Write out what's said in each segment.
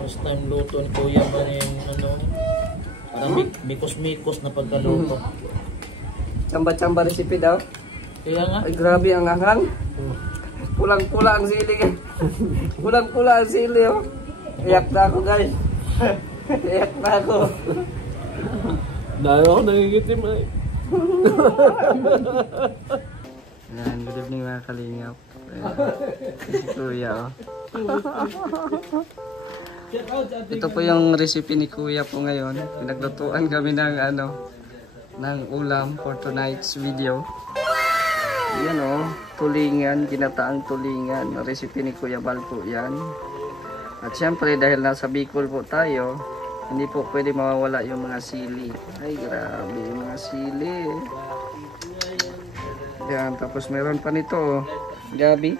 First time luto ni Kuya ba yung ano, parang mikos-mikos na pagkaluto. Chamba-chamba recipe daw. Kaya nga. Ay grabe ang anghang. Pulang-pula ang sili. Pulang-pula ang sili oh. Iyak na ako guys. Iyak na ako. Dahil ako nangigitim ay. Yan, good evening mga kalingap. Si Kuya oh. Ito po yung recipe ni Kuya po ngayon. Pinaglutuan kami ng ng ulam for tonight's video. Yan oh, tulingan, ginataang tulingan. Recipe ni Kuya Bal po yan. At syempre dahil nasa Bicol po tayo, hindi po pwede mawawala yung mga sili. Ay grabe yung mga sili. Yan, tapos meron pa nito oh, gabi.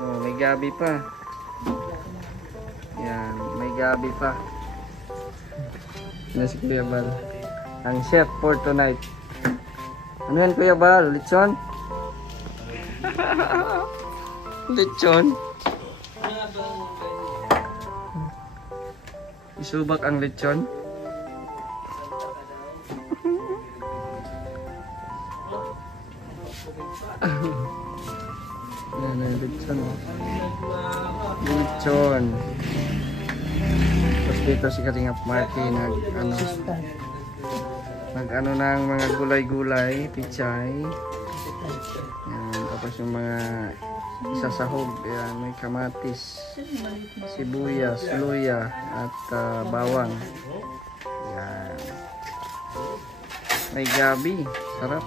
Oh, may gabi pa. Yan, may gabi pa. Yan si Kuya Bal, ang chef for tonight. Ano yan Kuya Bal? Lechon? Lechon? Isubak ang lechon? Yan ang lechon. Lechon. Tapos dito si Kalingap Marky nag ng mga gulay-gulay, pichay. Yan, tapos yung mga isasahog, yan, may kamatis, sibuyas, luya at bawang. Yan. May gabi, sarap.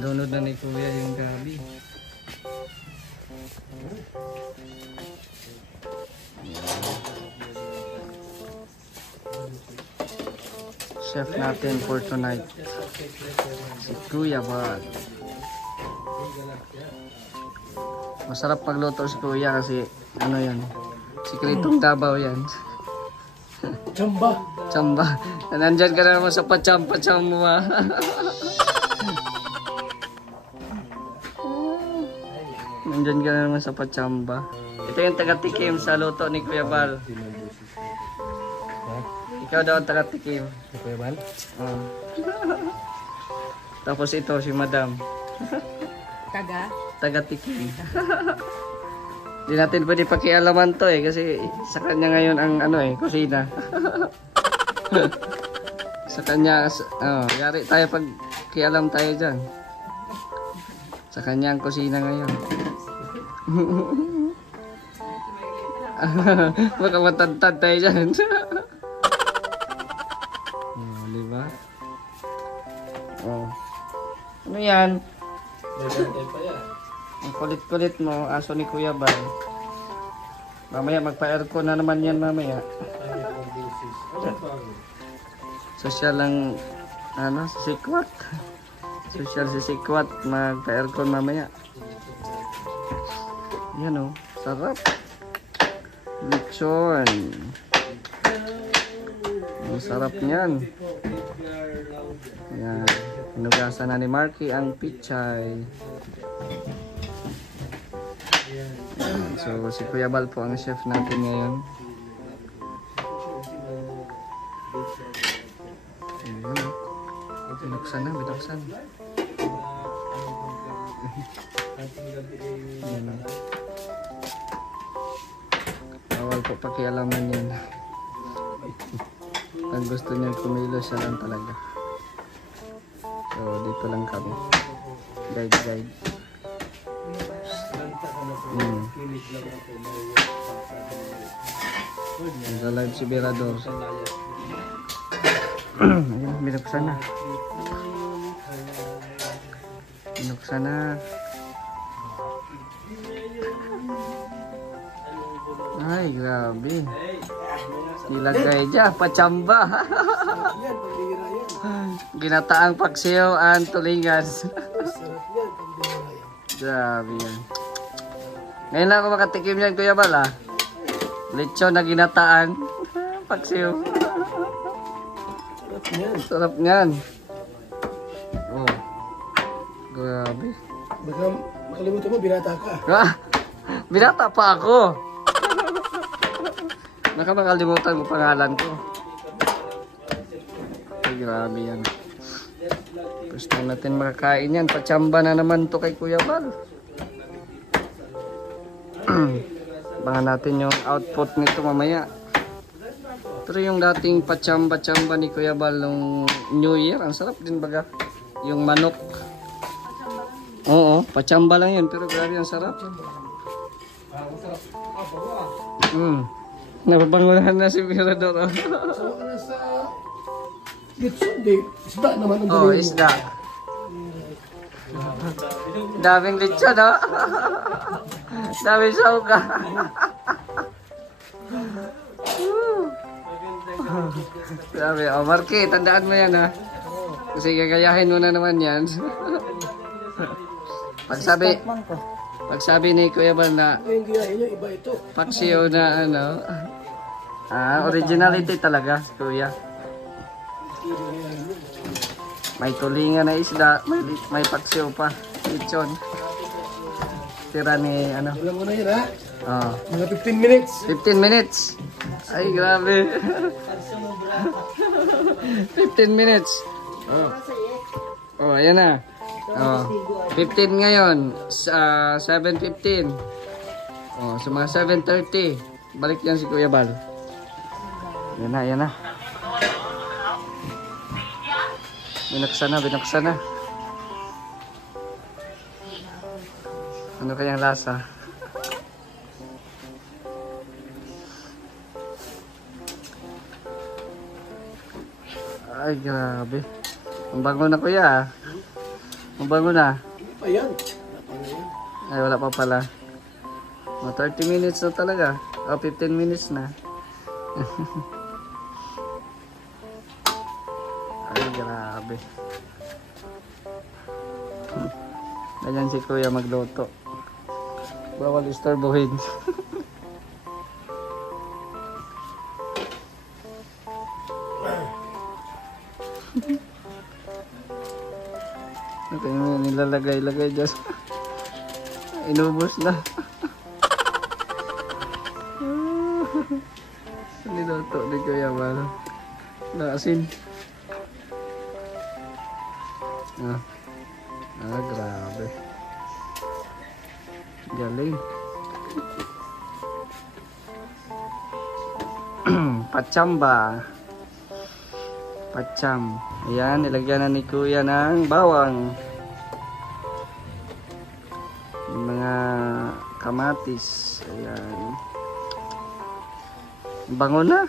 Download na ni Kuya yung gabi. Chef natin for tonight, si Kuya Bal. Masarap pagluto si Kuya kasi ano yan, sikretong Davao yan. Chamba. Chamba. Nandyan ka na naman sa pacham-pacham mo ha. Nandyan ka na naman sa pachamba. Ito yung taga-tikim sa luto ni Kuya Bal. Ikaw daw ang taga-tikim. Kuya Bal? Tapos ito si Madam. Taga-tikim. Hindi natin pwede pakialaman to kasi sa kanya ngayon ang kusina. Sa kanya, yari tayo pag kialam tayo dyan. Sa kanya ang kusina ngayon. Baka matantad tayo dyan. Diba? Oh. Ano yan? Ang kulit-kulit mo, aso ni Kuya Bal. Mamaya magpa-aircon na naman yan mamaya. Social lang, si Sikwat. Social si Sikwat, magpa-aircon mamaya. Yan o, sarap. Lechon. Ang sarap niyan. Yan. Hinugasan na ni Marky ang pichay. So si Kuya Bal po ang chef natin ngayon. Binuksan na, binuksan. Yan. Bawal po pakialaman yan. Ang gusto niya kumilos siya lang talaga. So dito lang kami. Guide. Sa live si Berador. Ayun, binuksan na. Binuksan na. Ay, grabe. Ilagay dyan, pachamba. Ginataang paksiw ang tulingan. Grabe yan. Ngayon lang ako makatikim yan, Kuya Bal ah. Lechon na ginataang paksiw. Sarap niyan. Oh. Grabe. Baka Nakalimutan mo, binata ka. Ah, binata pa ako. Nakakalimutan mo pangalan ko. Ay, grabe yan. Gusto natin makakain yan. Pachamba na naman to kay Kuya Bal. Abangan natin yung output nito mamaya. Pero yung dating pachamba-chamba ni Kuya Bal nung New Year, ang sarap din baga. Yung manok. Oo, pachamba lang yun. Pero grabe ang sarap. Napabangunan na si Mirador. So, sa Litsundi, isda naman ang Oh, dali mo. isda. Daming lechon, no? Daming sauga. Grabe, oh, Marky, tandaan mo yan, ha? Kasi gagayahin mo na naman yan. Pagsabi ni Kuya Bal na Yung giyahin niya, iba ito. paksiw na ano, originality talaga, Kuya. May tulingan na isda, may paksiw pa, lechon. Tira ni ano. Alam mo na yun, ha? Oh. Mga 15 minutes. 15 minutes. Ay, grabe. 15 minutes. Oh. Oh, ayan na. Oh. 15 ngayon. 7:15. Oh, sa mga 7:30. Balik yan si Kuya Bal. Ayan na, ayan na. Binuksan na, binuksan na. Ano kayang lasa? Ay, grabe. Ang bango na, Kuya. Ang bango na. Ayan. Ay, wala pa pala. 30 minutes na talaga. 15 minutes na. Ay, grabe. Ganyan si Kuya magluto. Bawal istorbohin. Ito yung nilalagay-lagay dyan. Inubos na. Niluto ni Kuya Bal. Naasin. Grabe. Galing. Pachamba. Pacham. Ayan, nilagyan na ni Kuya ng bawang. Yung mga kamatis. Ayan. Bango na.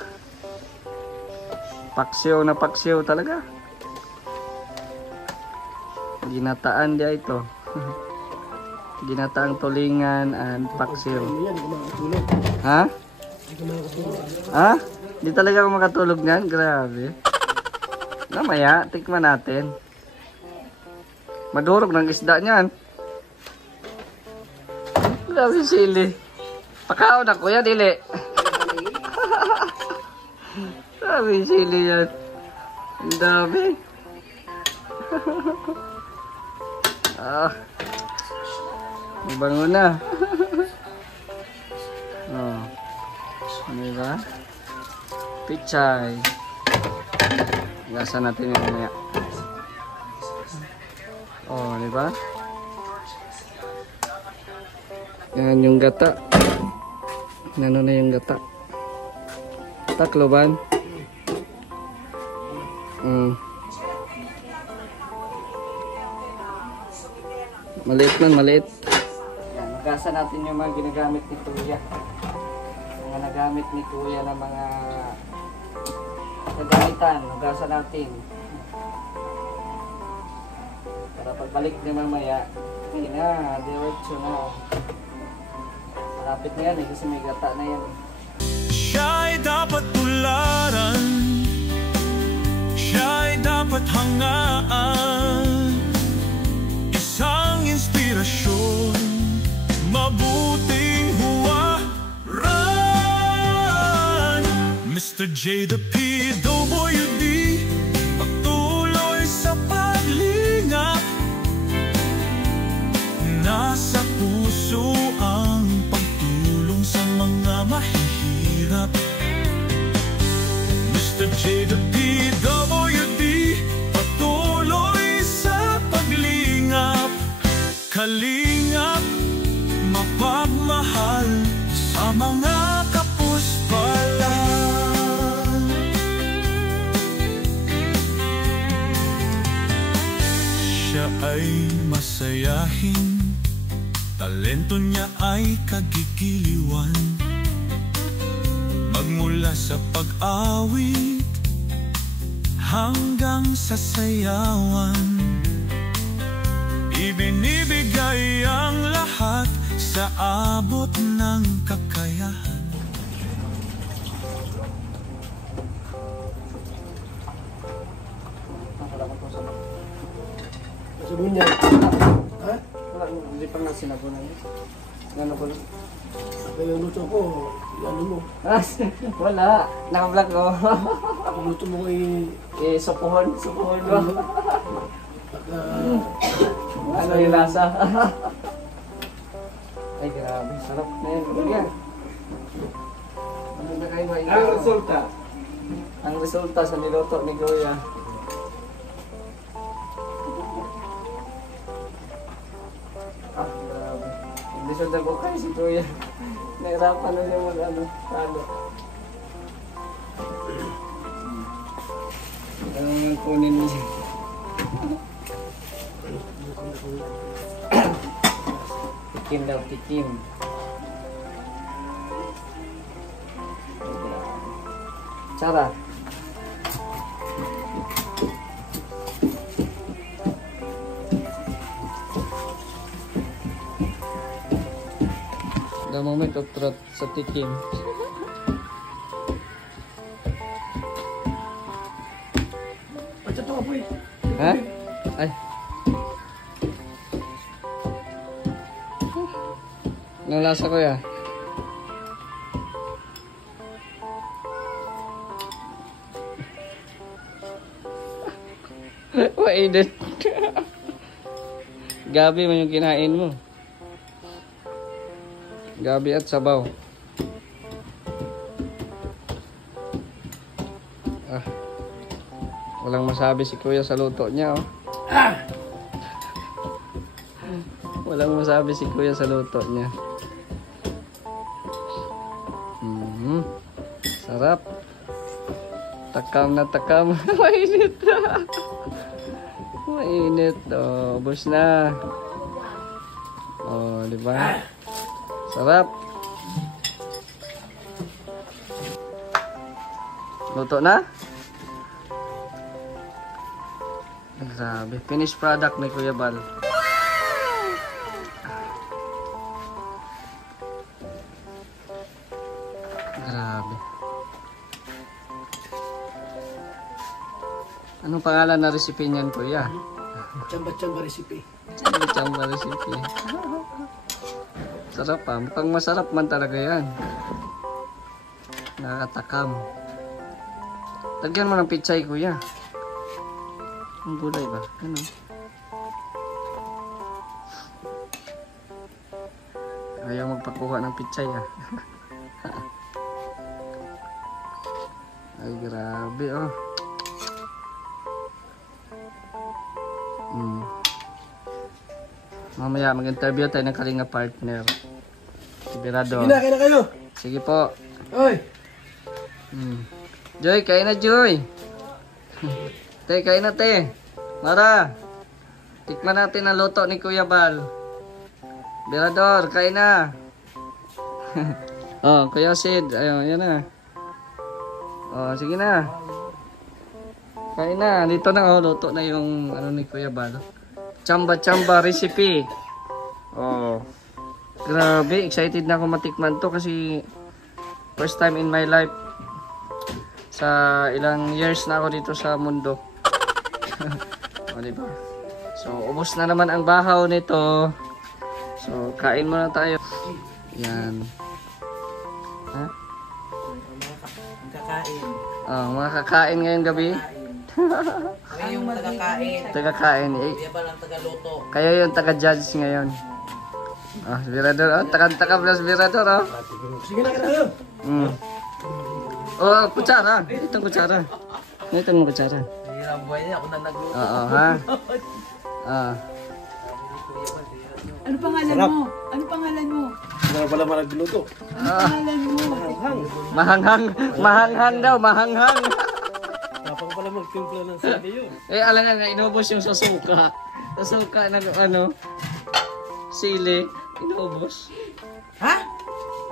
Paksiw na paksiw talaga. Ginataan dia ito. Ginataang tulingan and paksiw. Yan, hindi makakatulog. Ha? Hindi makakatulog. Ha? Di talaga ako makatulog niyan? Grabe. Namaya, tikman natin. Madurog ng isda niyan. Grabe sili. Pakaon na Kuya, dili. Grabe sili yan. Ang dami. Mabango na. Oh. Ano ba? Pichay. Gasa natin yung mamaya. Oh, di ba? Yan yung gata. Ano na yung gata? Takloban. Maliit man, maliit. Yan, magasa natin yung mga ginagamit ni Kuya. Mga nagamit ni Kuya na mga kagamitan. Magasa natin. Para pagbalik ni mamaya, hindi na, diretso na. Malapit na yan eh, kasi may gata na yan. Siya'y dapat tularan, siya'y dapat hangaan, isang inspirasyon, mabuting huwaran. Mr. J, the PWD, patuloy sa paglingap, nasa sabihin, talento niya ay kagigiliwan. Magmula sa pag-awit hanggang sa sayawan, ibinibigay ang lahat sa abot ng kakayahan. Sabon niya. Ha? Hindi pa nga sinabunan yun. Ano ko lang? Kaya luto ko, ano mo? Wala. Naka-vlog ko. Luto mo kay... Supuhon mo. Ano yung lasa? Ay, grabe. Sarap na yun. Kuya. Ano na kayo ba? Ang resulta. Ang resulta sa niluto ni Kuya. Ah, grabe. Hindi siya nagukay si Kuya. Nahirapan na niya mag-ano. Ano nga kunin niya? Tikim daw, tikim. Cara. The moment of truth sa tikim. Pacha to apoy. Ha? Ay. Anong lasa ko ya? Mainit. Gabi man yung kinain mo. Gabi at sabaw. Ah. Walang masabi si Kuya sa luto niya, oh. Walang masabi si Kuya sa luto niya. Sarap. Takam na takam. Mainit na. Mainit. Oh, ubos na. Oh, di ba? Sarap. Luto na? Grabe. Finished product ni Kuya Bal. Grabe. Anong pangalan na recipe niyan, Kuya? Chamba-chamba recipe. Chamba recipe. Sarap pa. Mukhang masarap man talaga yan. Nakakatakam. Lagyan mo ng pichay, Kuya. Ang gulay ba? Ano? Ayaw magpakuha ng pichay, ah. Ay, grabe, oh. Mamaya mag-interview tayo ng Kalinga partner. Sigurado. Sige na, kain na kayo. Sige po. Oy. Joy, kain na, Joy. Te, kain na, te. Mara. Tikman natin ang luto ni Kuya Bal. Birador, kain na. Oh, Kuya Sid. Ayun, yan na. Oh, sige na. Kain na. Dito na, oh. Luto na yung ano ni Kuya Bal. Chamba-chamba recipe. Oh. Grabe, excited na ako matikman to kasi first time in my life. Sa ilang years na ako dito sa mundo. O, diba? So, ubos na naman ang bahaw nito. So, kain muna tayo. Yan. Ha? Kakain. Oh, mga kakain ngayong gabi. Kaya yung tagakain. Taga-kain. Eh, Kaya ba lang tagaluto? kayo yung taga-judge ngayon. Ah, Virador. Oh, takan-taka plus Virador, oh. Sige na, kain na kayo. Oh, kutsara. Itong kutsara. Itong kutsara. Hirang buhay niya. Ako na nagluto. Oo, ha? Ah. Ano pangalan mo? Ano pangalan mo? Ano pala malagluto? Ano pangalan mo? Mahanghang. Mahanghang daw, mahanghang. Napang pala magtimpla ng sili yun. Eh, alam nga, inubos yung sa suka. Sa suka na ano. sili, inubos. Ha?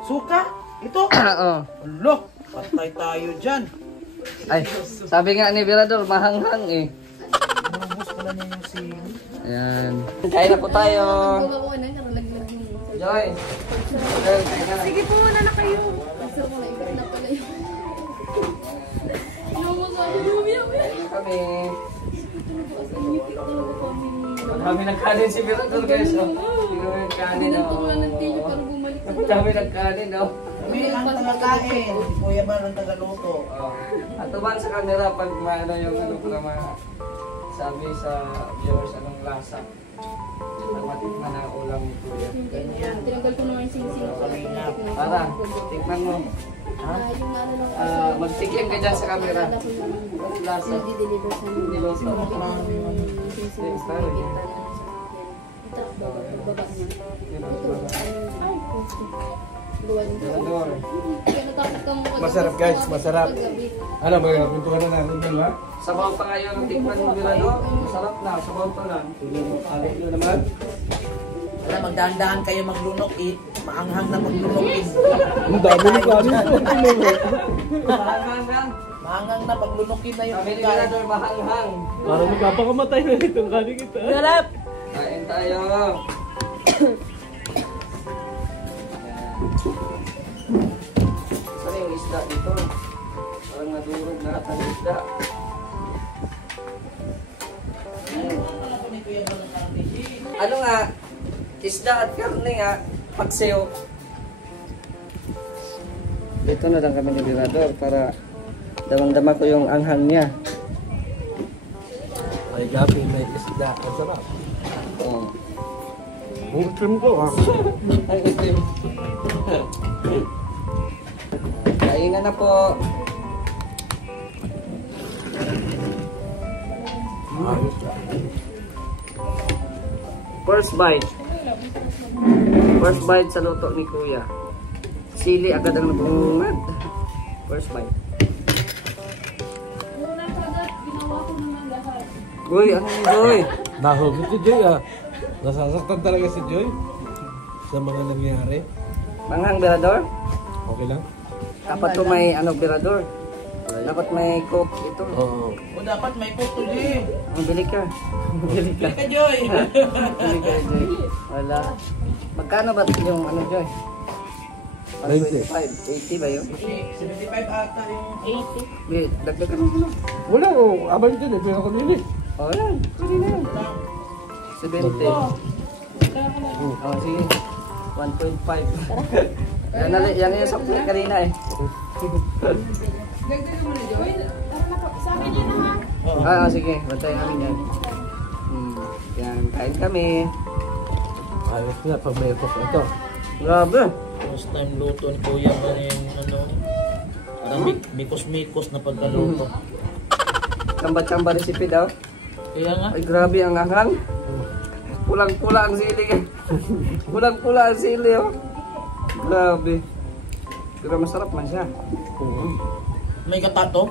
Suka? Ito? Oo. Ulo, patay tayo dyan. Ay, sabi nga ni Virador, mahanghang eh. Inubos pala niya yung sili. Ayan. Kain na po tayo. Joy. Sige po, muna na kayo. Kami. Marami nagkanin si Virador guys. Oh. Marami nagkanin oh. Marami nagkanin oh. Kami ang tagakain. Si Kuya Bal ang tagaluto. Oh. Atuban sa camera pag maano yung ano para sabi sa viewers anong lasa. Ang matikman ang ulam ni Kuya. Tinanggal ko naman yung sing-sing. Para, tikman mo. Ha? Magtikim ka dyan sa camera. Anong lasa? Nagdi-deliver sa mga. Niloto. Sing-sing sa mga kita niya. Baba niya. Ay, gawa niya. Virador. Kaya natapos kang Masarap guys, masarap. Ano ba yung pintuan na natin dyan ba? Sabaw pa ngayon ang tikman mo Virador. Masarap na, sabaw pa lang. Alit nyo naman. Alam, magdahan-dahan kayo maglunok eh. Maanghang na paglunokin. Ang dami ng kanin ko. Mahanghang. Maanghang na paglunokin na yung Sabi ni pagkain. Virador, mahanghang. Parang magpapakamatay na itong kanin kita. Sarap! Kain tayo. Saan yung isda dito? Parang nadurog na at ang isda. Ano nga? Isda at karne nga. Pagsew. Dito na lang kami ni Virador para damang-dama ko yung anghang niya. Ay, gabi, may isda. Ang sarap. Oh. Ang trim ko ha. Ang itim. Kaingan na po. Ayos ka. First bite. First bite sa luto ni Kuya. Sili agad ang nabungad. First bite. Una kagad, ginawa ko naman lahat. Uy, ano ni Joy? Nahugot si Joy ah. Nasasaktan talaga si Joy sa mga nangyari. Manghang Virador? Okay lang? Dapat to may ano Virador. Dapat may coke ito. Oo. O dapat may puto din. Ang bili ka. Bili ka. Ka, Joy! Bili ka, Joy. Wala. Magkano ba yung ano, Joy? 90. 80 ba yun? 75 ata yung 80. Wait, dagdagan mo na. Wala oh. Abang dyan eh. Pero kanili. Oh, yan. Pwede na yan. 70. Oh, sige. 1.5. Yan yung sa plate kanina eh. Dagdagan mo na, Joy. Tara na po. Sa akin yun na ha. Ah, sige. Bantay namin yan. Yan, kain kami. Ayos nga pag may cook ito. Grabe. First time luto ni Kuya Bal yung ano. Parang mikos-mikos na pagkaluto. Chamba-chamba recipe daw. Kaya nga. Ay, grabe ang anghang. Pulang-pula ang sili eh. Pulang-pula ang sili oh. Grabe. Pero masarap man siya. May gata to?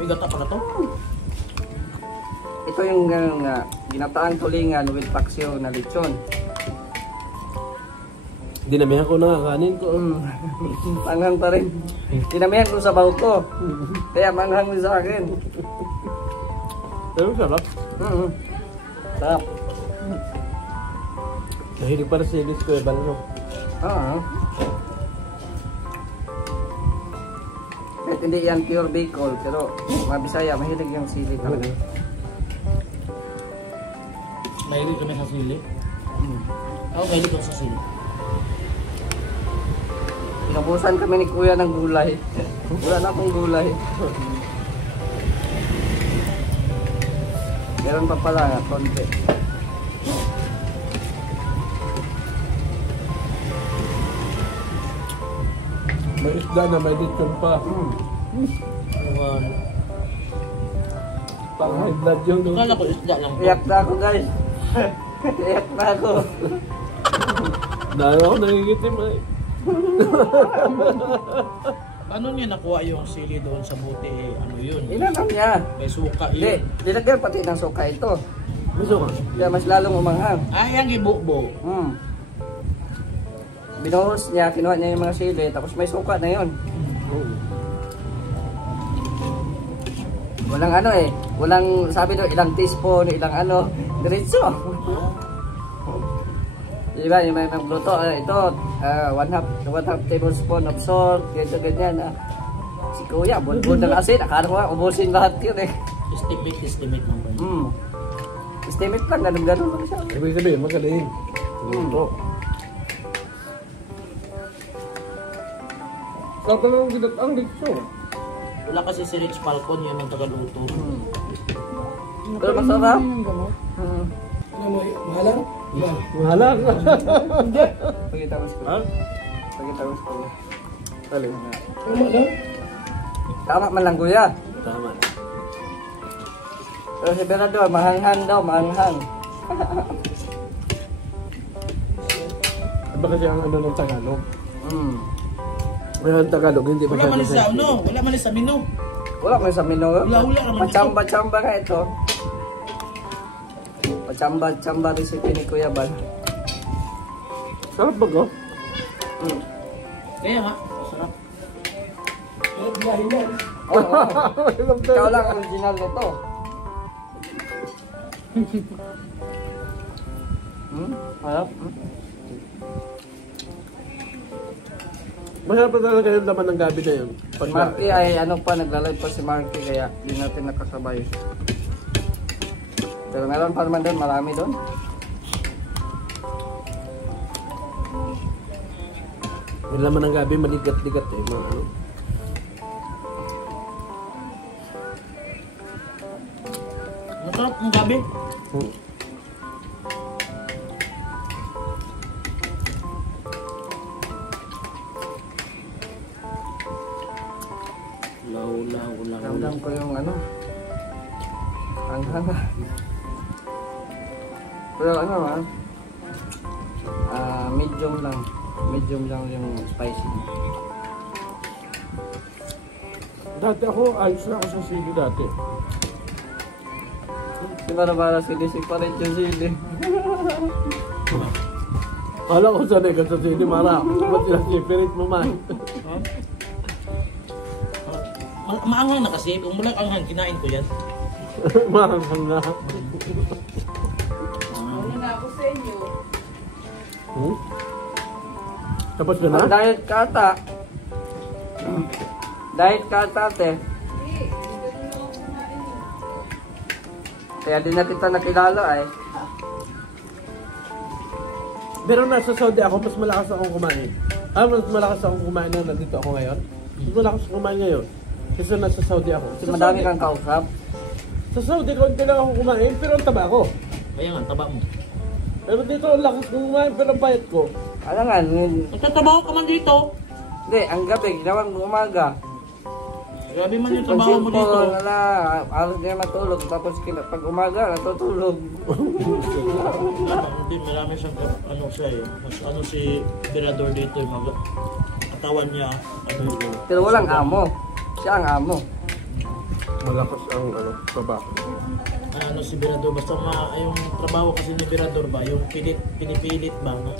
May gata pala to? Ito yung ginataang tulingan with paksiw na lechon. Dinamihan ko na nga kanin ko. Manghang pa rin. Dinamihan ko sa baho ko. Kaya manghang din sa akin. Pero sarap. Sarap. Nahilig para sa ilis ko eh. Bala no? Oo. Kahit hindi yan pure Bicol, pero Mabisaya, mahilig yung sili talaga. Mahilig kami sa sili. Ako mahilig ako sa sili. Pinabusan kami ni Kuya ng gulay. Wala na akong gulay. Meron pa pala, konti. May isda na may lechon pa. Ano? Pang high blood yun. No? Akala ko isda lang to. Iyak na ako guys. Iyak na ako. Dahil ako nangingitim ay. Paano niya nakuha yung sili doon sa buti? Ano yun? Inanam niya. May suka Hindi, yun. nilagyan pati ng suka ito. Gusto ka? Kaya mas lalong umanghang. Ay, ang gibubo. Binuhos niya, kinuha niya yung mga sili, tapos may suka na yun. Walang ano eh, walang sabi doon ilang teaspoon, ilang ano, diretso. Diba, yung may magluto, ito, 1/2 tablespoon of salt, ganyan. Si Kuya, bulbul ng asin, akala ko nga, ubusin lahat yun eh. Estimate naman. Estimate lang, ganun lang siya. Ibig sabihin, magaling. Sarap na lang ginat ang dito. Wala kasi si Rich Falcon, yun ang tagaluto. Pero masarap. Mahalang? Mahalang. Pagkita mo sa Kuya. Pagkita mo sa Kuya. Talim. Mahalang? Tama man lang Kuya. Tama. Pero si Berador, mahanghang daw, mahanghang. Iba kasi ang ano ng Tagalog. Kaya ang Tagalog, hindi Wala man sa ano, wala man sa menu. Wala man sa menu. Wala naman. Pachamba-chamba nga ito. Pachamba-chamba recipe ni Kuya Bal. Sarap ba ko? Kaya nga, sarap. Ikaw lang ang original nito. Harap. Masarap pa talaga yung laman ng gabi na yun. Si Marky ay ano pa, naglalay pa si Marky kaya hindi natin nakasabay. Pero meron pa naman doon, marami doon. Yung laman ng gabi, maligat-ligat eh. Mga ano. Masarap ng gabi. Ramdam ko yung ano, hanghang. Pero ano medium lang yung spicy. Dati ako, ayos na ako sa sili dati. Di para sinisig pa rin yung sili. Kala ko sanay ka sa sili, Mara. Ba't yung separate mo man? Maanghang na kasi, kung walang anghang, kinain ko yan. Mahanghang na. Wala na ako sa inyo. Tapos ka na? Diet ka ata. Diet ka ata ate. Kaya di na kita nakilala eh. Pero nasa Saudi ako, mas malakas akong kumain. Mas malakas akong kumain na nandito ako ngayon. Mas malakas akong kumain ngayon. Kasi nasa Saudi ako. Kasi madami kang kausap. Sa Saudi, konti lang ako kumain, pero ang taba ko. Kaya nga, taba mo. Pero dito, ang lakas kong kumain, pero ang payat ko. Ano nga, Nagtatrabaho ka man dito. hindi, ang gabi, ginawang umaga. Grabe man yung trabaho mo dito. Wala, alas niya matulog, tapos pag umaga, natutulog. Hindi, marami siyang ano siya eh. Mas ano si Tirador dito, yung mga katawan niya. Ano yun. Pero walang amo. Siya ang amo. Malakas ang baba. Ano si Birador, basta yung trabaho kasi ni Birador ba, yung pinipilit ba, no?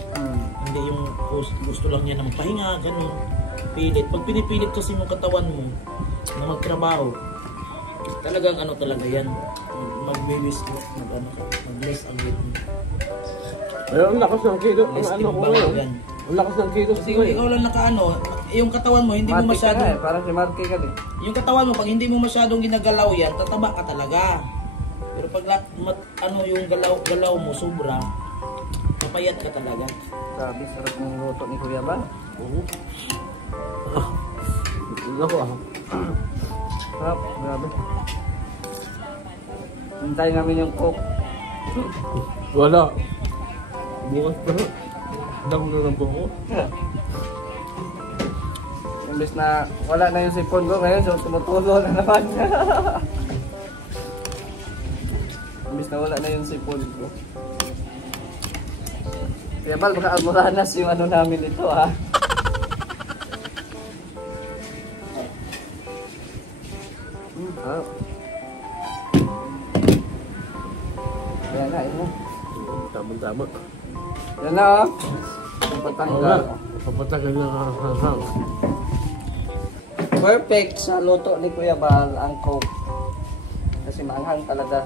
Hindi yung gusto lang niya na magpahinga, ganun. Pilit. Pag pinipilit kasi yung katawan mo na magtrabaho, talagang ano talaga yan. Mag-less ang weight mo. Pero ang lakas ng kilo, ang Less ano ko timbang ngayon. yan. Ang lakas ng kilo Kasi kung ikaw lang nakaano, yung katawan mo, hindi mo Mati ka masyado, nga eh, parang si Marky ka din. yung katawan mo, pag hindi mo masyadong ginagalaw yan, tataba ka talaga. Pero pag ano yung galaw mo, sobra, papayat ka talaga. Grabe, sarap ng luto ni Kuya Bal. Ako Sarap, grabe. Hintayin namin yung coke. Wala. Bukas pa na. Dang na ng buko. Imbes na wala na yung sipon ko ngayon, so tumutulo na naman. Imbes na wala na yung sipon ko. Kaya Bal, baka almoranas yung ano namin ito ha. Kaya Tama. Yan na oh. Patanggal. Papatagal na hang-hang. Perfect sa luto ni Kuya Bal ang Coke. Kasi maanghang talaga.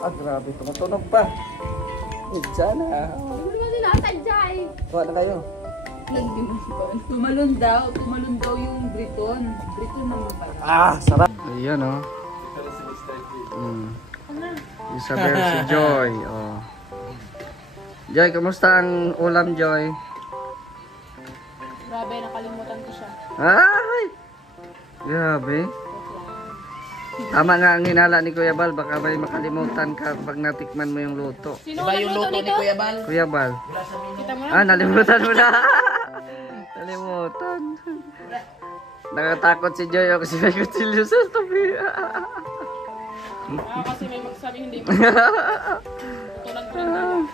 Ah, grabe. Tumutunog pa. Diyan na. Ano naman nila? Tadjay! Kuha na kayo. Tumalon daw yung Briton. Briton naman pala. Ah, sarap. Ayan oh. Isabel si Joy. Oh. Joy, kamusta ang ulam, Joy? Grabe, nakalimutan ko siya. Ay! Grabe. Tama nga ang hinala ni Kuya Bal. Baka may makalimutan ka pag natikman mo yung luto. Sino yung luto ni Kuya Bal? Kuya Bal. Kita mo na? Ah, nalimutan mo na. Nalimutan. Nakatakot si Joy kasi may kutsilyo sa tabi. Kasi may magsabi hindi mo. Tulad ko lang.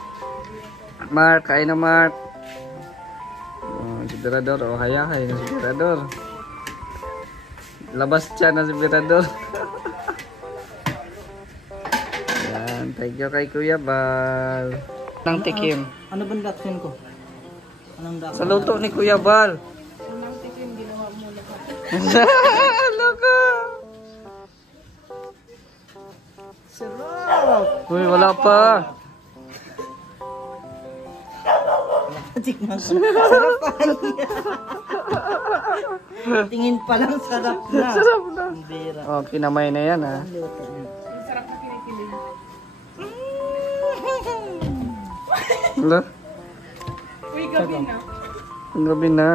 Mark, kain na Mark. Oh, si Birador. Oh, hayahay na si Birador. Labas siya na si Birador. Yan, thank you kay Kuya Bal. Nang tikim. Ano bang reaction ko? Anong reaction? Sa luto ni Kuya Bal. Unang tikim, ginawa mo lahat. Loko. Sarap! Uy, wala pa. Sarap pa. Tingin pa lang sarap na. Sarap na. Ang bira. Oh, kinamay na yan ha. Ang sarap na kinikilig. Wala. Uy, gabi na. Ang gabi na.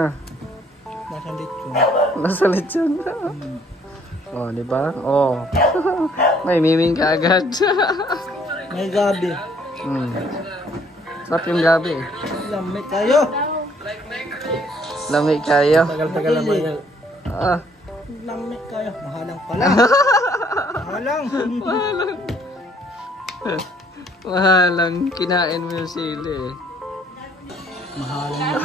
Nasaan dito? Nasa lechon na. Oh, di ba? Oh. May miming ka agad. May gabi. Sarap yung gabi. Lamig kayo. Lamig kayo. Tagal-tagal naman yan. Ah. Lamig kayo. Mahalang pala. Mahalang. Mahalang. Kinain mo yung sili eh. Mahalang.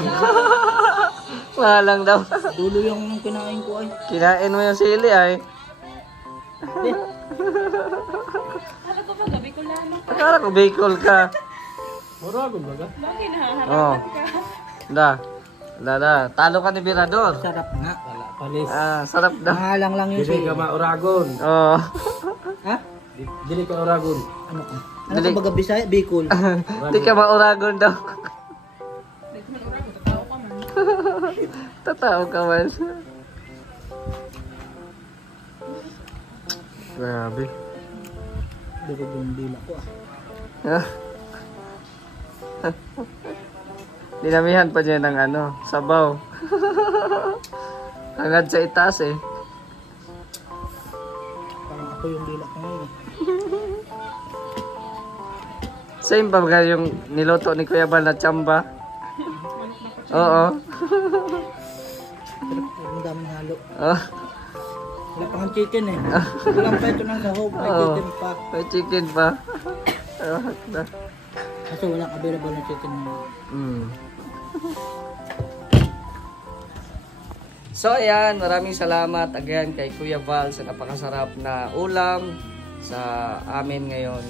Mahalang daw. Dulo yung kinain ko ay. Kinain mo yung sili ay. Akala ko ba gabi ko lang? Akala ko Bicol ka. Muragon ba ka? Bakit nahaharap Oh. ka? Da. Talo ka ni Birador. Sarap nga. Wala palis. Ah, sarap daw. Mahalang lang yung Dili ka ma-Uragon. Oh. Ha? Dili ka Uragon. Ano ka? Ano ka baga Bisaya? Bicol. Di ka mauragon daw. Dito man urang, tatao ka man. Tatao ka man. Grabe. Dito yung dila ko ah. Ah. Dinamihan pa niya ng ano, sabaw. Hangad sa itaas eh. Parang ako yung dila ko ngayon. Same ba ba yung niluto ni Kuya Bal na tsamba? Oo. Ang daming halo. Oh. Wala pang chicken eh. Walang pa ito ng sahog. May Oo. chicken pa. May chicken pa. Kasi walang available na chicken ngayon. So ayan, maraming salamat again kay Kuya Val sa napakasarap na ulam sa amin ngayon.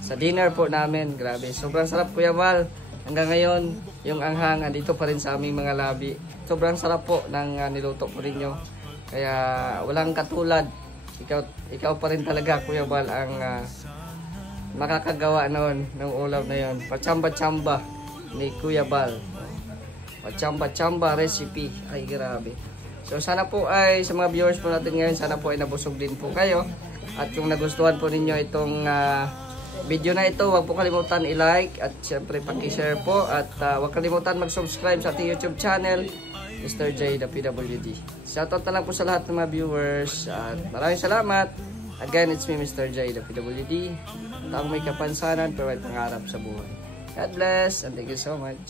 Sa dinner po namin, grabe. Sobrang sarap Kuya Val. Hanggang ngayon, yung anghang andito pa rin sa aming mga labi. Sobrang sarap po ng niluto po rin nyo. Kaya walang katulad. Ikaw pa rin talaga Kuya Val ang makakagawa noon ng ulam na yon. Pachamba-chamba ni Kuya Val. Pachamba-chamba recipe. Ay grabe. So sana po ay sa mga viewers po natin ngayon, sana po ay nabusog din po kayo. At kung nagustuhan po ninyo itong video na ito, huwag po kalimutan i-like at syempre paki-share po. At huwag kalimutan mag-subscribe sa ating YouTube channel, Mr. J, the PWD. Shoutout na lang po sa lahat ng mga viewers. At maraming salamat. Again, it's me, Mr. J, the PWD. Taong may kapansanan pero may pangarap sa buhay. God bless and thank you so much.